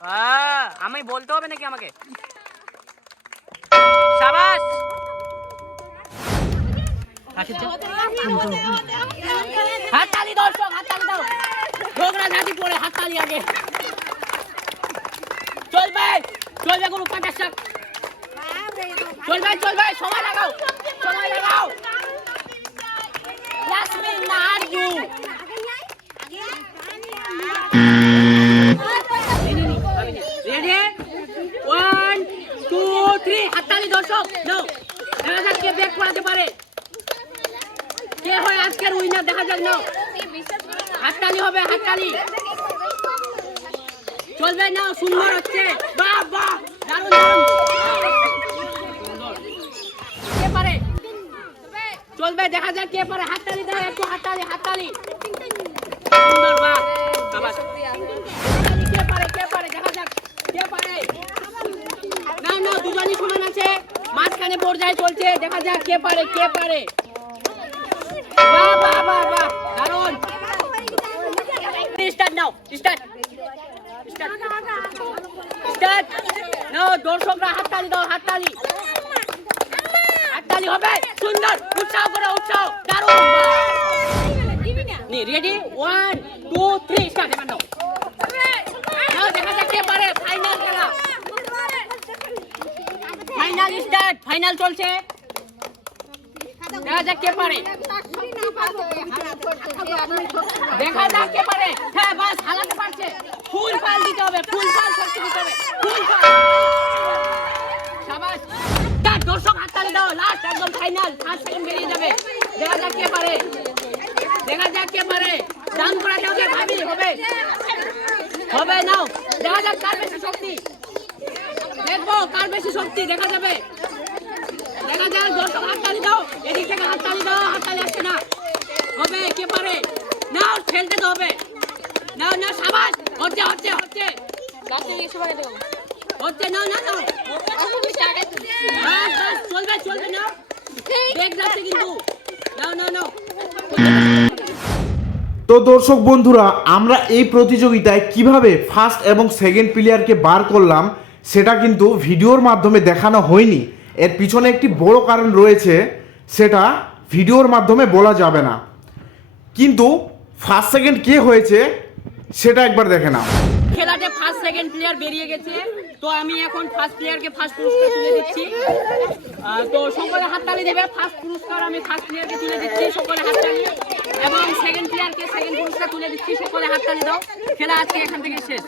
আমি বলতে হবে নাকি আমাকে? শাবাশ। হাততালি দর্শক, হাততালি দাও। ঝগড়া ঝাঁটি পড়ে হাততালি আগে। চলবে চলবে গুরু 50 টাকা। চলবে চলবে, সময় লাগাও, সময় লাগাও। ইয়াসমিন না আরজু। রেডি 1 2 3 হাততালি দর্শক নাও। দেখা যাক কে ব্যাক করাতে পারে, কে হয় আজকের উইনার। দেখা যাক নাও, হাততালি হবে, হাততালি চলবে। নাও, সুন্দর হচ্ছে, বাহ বাহ, দারুণ দারুণ। কে পারে? চলবে, দেখা যাক কে পারে। হাততালি দাও একটু, হাততালি হাততালি। সুন্দর, বাহ শাবাশ। কে পারে, কে পারে, দেখা যাক কে পারে। না না, দুজনই সমান আছে, মাঝখানে পর্যায়ে চলছে। দেখা যাক কে পারে, কে পারে। বাহ বাহ বাহ বাহ, দারুণ। Start now, start start start now. দর্শকরা হাততালি দাও, হাততালি হাততালি হবে। সুন্দর, উৎসাহ করো, উৎসাহ, দারুণ। Ready 1 2 3 start. এবার নাও, নাও, দেখা যাক কে পারে। ফাইনাল খেলা, ফাইনাল স্টার্ট, ফাইনাল চলছে। দেখা যাক কে পারে, দেখা যাক কে পারে। হ্যাঁ বাস, হালাতে পারছে। ফুল ফাল দিতে হবে, ফুল ফাল করতে দিতে হবে, ফুল ফাল। শাবাশ। দর্শক হাততালি দাও। লাস্ট একদম ফাইনাল, 5 সেকেন্ড বেরিয়ে যাবে। দেখা যাক কে পারে, দেখা যাক কে পারে। দাম করাতে হবে, ভাবি হবে, হবে। নাও, দেখা যাক কার বেশি শক্তি। দেখবো কার বেশি শক্তি, দেখা যাবে, দেখা যাক। দর্শক হাততালি দাও, এদিক থেকে হাততালি দাও। হাততালি আসছে না, হবে কে পারে। নাও, খেলতে তো হবে। নাও নাও, শাবাশ, হচ্ছে হচ্ছে হচ্ছে হচ্ছে। নাও নাও নাও, বাস বাস, চলবে চলবে। নাও, দেখ যাচ্ছে কিন্তু। নাও নাও নাও। তো দর্শক বন্ধুরা, আমরা এই প্রতিযোগিতায় কিভাবে ফার্স্ট এবং সেকেন্ড প্লেয়ারকে বার করলাম সেটা কিন্তু ভিডিওর মাধ্যমে দেখানো হয়নি। এর পিছনে একটি বড় কারণ রয়েছে, সেটা ভিডিওর মাধ্যমে বলা যাবে না। কিন্তু ফার্স্ট সেকেন্ড কে হয়েছে সেটা একবার দেখে নাও। খেলাতে ফার্স্ট সেকেন্ড প্লেয়ার বেরিয়ে গেছে, তো আমি এখন ফার্স্ট প্লেয়ারকে ফার্স্ট পুরস্কার তুলে দিচ্ছি। তো সকলে হাততালি দেবে। ফার্স্ট পুরস্কার আমি ফার্স্ট প্লেয়ারকে তুলে দিচ্ছি, সকলে হাততালি। এবং সেকেন্ড প্লেয়ারকে সেকেন্ড পুরস্কার তুলে দিচ্ছি, সকলে হাততালি দাও। খেলা আজকে এখান থেকে শেষ।